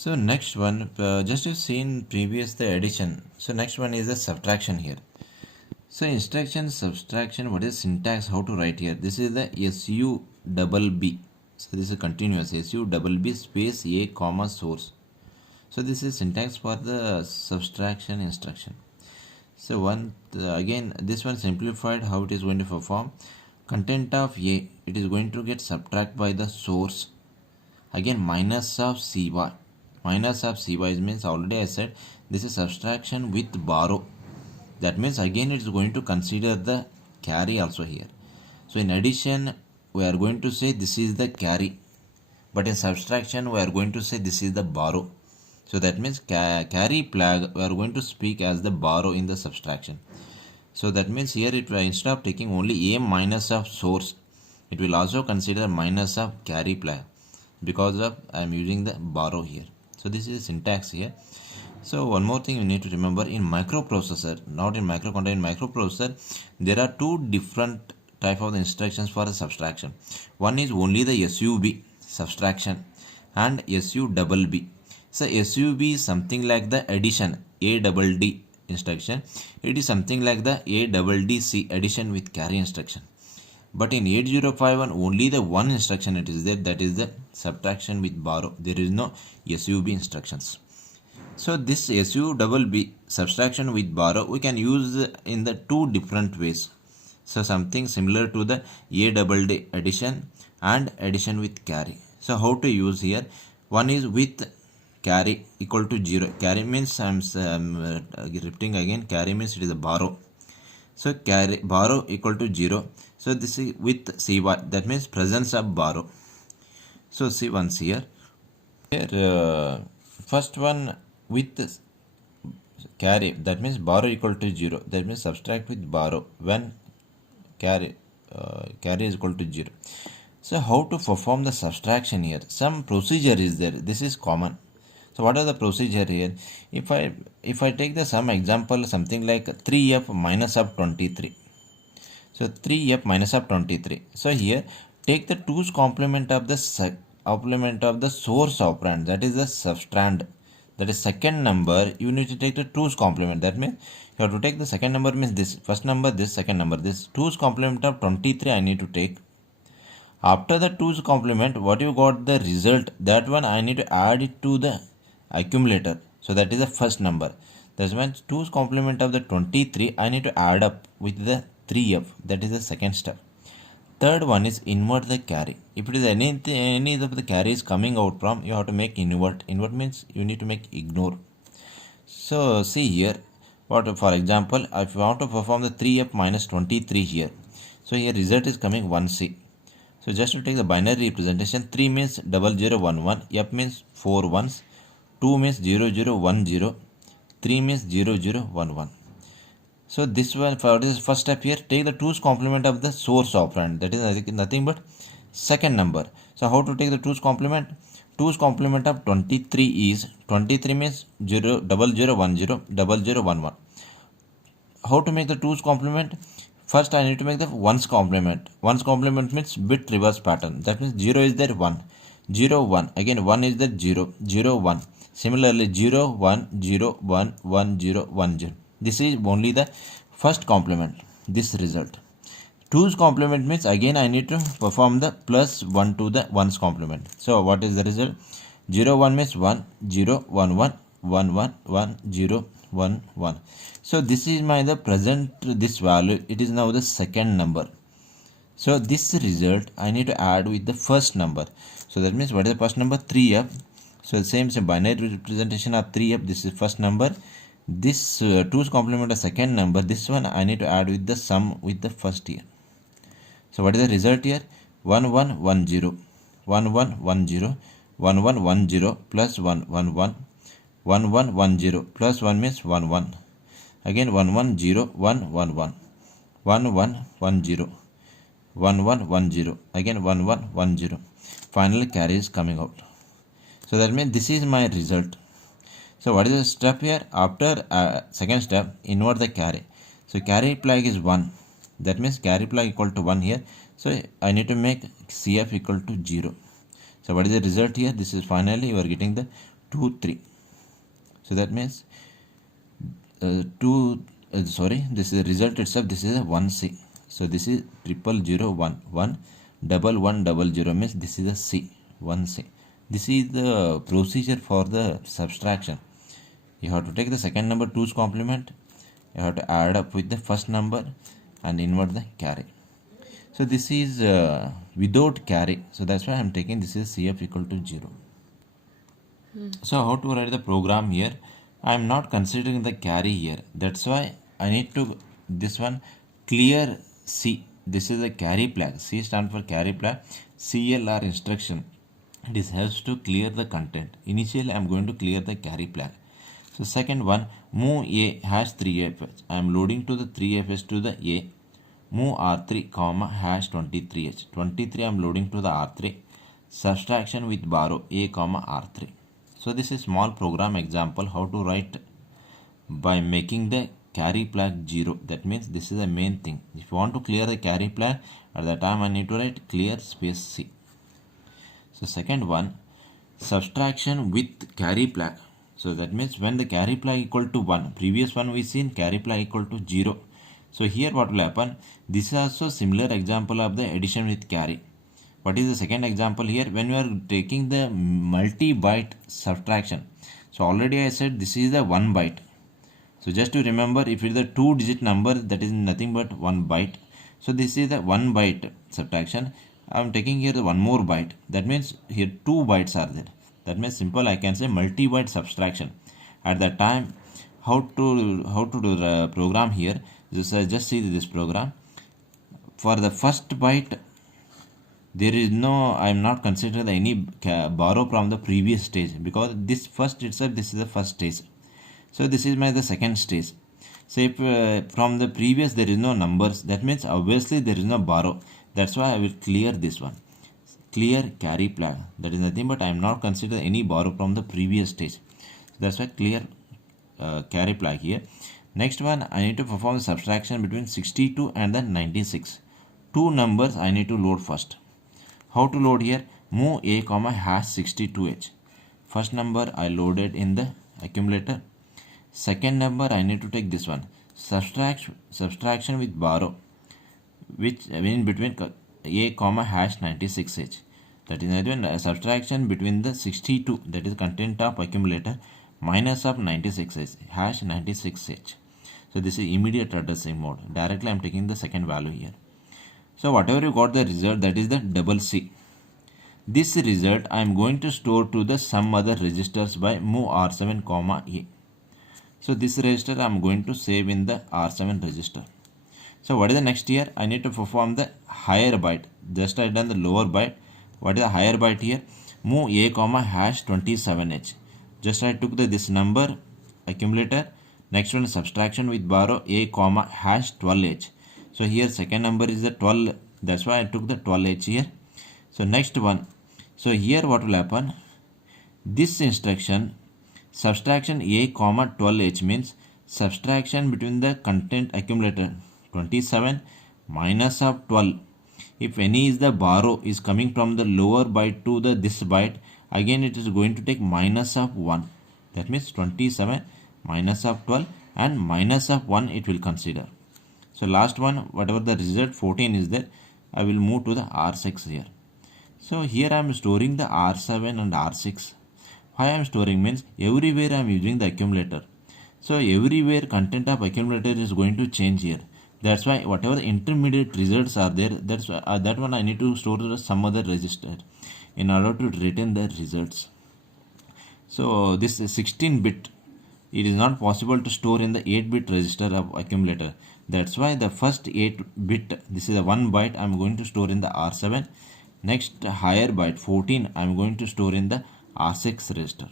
So next one, just you've seen previous the addition. So next one is the subtraction here. So instruction subtraction, what is syntax, how to write here? This is the SU double B. So this is continuous SU double B space A comma source. So this is syntax for the subtraction instruction. So again this one simplified how it is going to perform. Content of A, it is going to get subtract by the source. Again minus of CY. Minus of CY means already I said this is subtraction with borrow. That means again it is going to consider the carry also here. So in addition we are going to say this is the carry, but in subtraction we are going to say this is the borrow. So that means carry flag we are going to speak as the borrow in the subtraction. So that means here it instead of taking only A minus of source, it will also consider minus of carry flag because of I am using the borrow here. So this is syntax here. So one more thing you need to remember, in microprocessor, not in microcontroller, in microprocessor there are two different type of instructions for the subtraction. One is only the SUB subtraction and SU double B. So SUB is something like the addition, A double D instruction. It is something like the A double D C addition with carry instruction. But in 8051 only the one instruction it is there, that is the subtraction with borrow. There is no SUB instructions. So this SU double B subtraction with borrow we can use in the two different ways. So something similar to the A double D addition and addition with carry. So how to use here? One is with carry equal to 0. Carry means I'm repeating again, carry means it is a borrow. So carry borrow equal to 0. So this is with CY, that means presence of borrow. So see once here. Here first one with carry, that means borrow equal to 0. That means subtract with borrow when carry is equal to 0. So how to perform the subtraction here? Some procedure is there. This is common. So what are the procedure here? If I take the some example, something like 3f minus of 23. So 3f minus of 23. So here take the 2's complement of the source operand, that is the subtrand. That is second number, you need to take the 2's complement. That means you have to take the second number, means this first number, this second number, this 2's complement of 23 I need to take. After the 2's complement, what you got the result, that one I need to add it to the accumulator. So that is the first number. That means 2's complement of the 23 I need to add up with the 3f. That is the second step. Third one is invert the carry. If it is any of the carry is coming out from, you have to make invert. Invert means you need to make ignore. So see here, what for example, if you want to perform the 3f minus 23 here, so here result is coming 1c. So just to take the binary representation, 3 means 0011, f means 4 ones, 2 means 0010, 3 means 0011. So this one for this first step here, take the 2's complement of the source operand, that is nothing but second number. So how to take the 2's complement? 2's complement of 23 is 23 means 0010, 0011. How to make the 2's complement? First I need to make the 1's complement. 1's complement means bit reverse pattern. That means 0 is there 1, 0 1, again 1 is there 0, 0 1. Similarly 0 1, 0 1, 1 0 1 0. This is only the first complement, this result. 2's complement means again I need to perform the plus 1 to the 1's complement. So what is the result? 0 1 means 1, 0 1 1, 1 1, 1 0 1 1. So this is my the present, this value, it is now the second number. So this result I need to add with the first number. So that means what is the first number? 3f. So same binary representation of 3f. This is first number. This 2's complement of second number. This one I need to add with the sum with the first here. So what is the result here? 1 1 1 0, 1 1 1 0, 1 1 1 0 plus 1 1 1, 1 1 1 0 plus 1 means 1 1. Again 1 1 0 1 1 1, 1 1 1 0, 1 1 1 0, again 1 1 1 0. Finally carry is coming out. So that means this is my result. So what is the step here? After second step, invert the carry. So carry flag is 1. That means carry flag equal to 1 here. So I need to make CF equal to 0. So what is the result here? This is finally you are getting the 2 3. So that means this is the result itself. This is a 1C. So this is 0001 1 double 1 double 0 means this is a C, 1C. This is the procedure for the subtraction. You have to take the second number 2's complement, you have to add up with the first number and invert the carry. So this is without carry, so that's why I'm taking this is CF equal to 0. So how to write the program here? I am not considering the carry here, that's why I need to this one clear C. This is the carry flag. C stands for carry flag. CLR instruction. This helps to clear the content. Initially I am going to clear the carry flag. So second one, move A hash 3FH. I am loading to the 3FH to the A. Move R3 comma hash 23H. 23 I am loading to the R3. Subtraction with borrow A comma R3. So this is small program example how to write by making the carry flag 0. That means this is the main thing. If you want to clear the carry flag, at that time I need to write clear space C. So second one, subtraction with carry flag. So that means when the carry flag equal to 1, previous one we seen carry flag equal to 0. So here what will happen? This is also similar example of the addition with carry. What is the second example here? When you are taking the multi-byte subtraction. So already I said this is the 1 byte. So just to remember, if it is a 2-digit number, that is nothing but 1 byte. So this is the 1 byte subtraction. I am taking here the 1 more byte. That means here 2 bytes are there. That means simple I can say multi-byte subtraction. At that time, how to do the program here? Just see this program. For the first byte, there is no, I am not considering any borrow from the previous stage, because this first itself, this is the first stage. So this is the second stage. So if from the previous there is no numbers, that means obviously there is no borrow. That's why I will clear this one. Clear carry flag. That is nothing but I am not considering any borrow from the previous stage. So that's why clear carry flag here. Next one, I need to perform the subtraction between 62 and then 96. Two numbers I need to load first. How to load here? Move A comma hash 62H. First number I loaded in the accumulator. Second number I need to take this one. Subtraction with borrow, which in between A comma hash 96H. That is subtraction between the 62, that is content of accumulator, minus of 96H, hash 96H. So this is immediate addressing mode. Directly I am taking the second value here. So whatever you got the result, that is the double C. This result I am going to store to the some other registers by move R7 comma A. So this register I am going to save in the R7 register. So what is the next here? I need to perform the higher byte. Just I done the lower byte. What is the higher byte here? Move A comma hash 27H. Just I took this number accumulator. Next one, subtraction with borrow A comma hash 12H. So here second number is the 12. That's why I took the 12H here. So next one. So here what will happen? This instruction, subtraction A comma 12H means subtraction between the content accumulator 27 minus of 12. If any is the borrow is coming from the lower byte to the this byte, again it is going to take minus of 1. That means 27 minus of 12 and minus of 1 it will consider. So last one, whatever the result 14 is there, I will move to the R6 here. So here I am storing the R7 and R6. Why I am storing means everywhere I am using the accumulator. So everywhere content of accumulator is going to change here. That's why whatever the intermediate results are there, that's that one I need to store to some other register in order to retain the results. So this is 16-bit. It is not possible to store in the 8-bit register of accumulator. That's why the first 8-bit, this is a 1 byte, I am going to store in the R7. Next higher byte 14 I am going to store in the R6 register.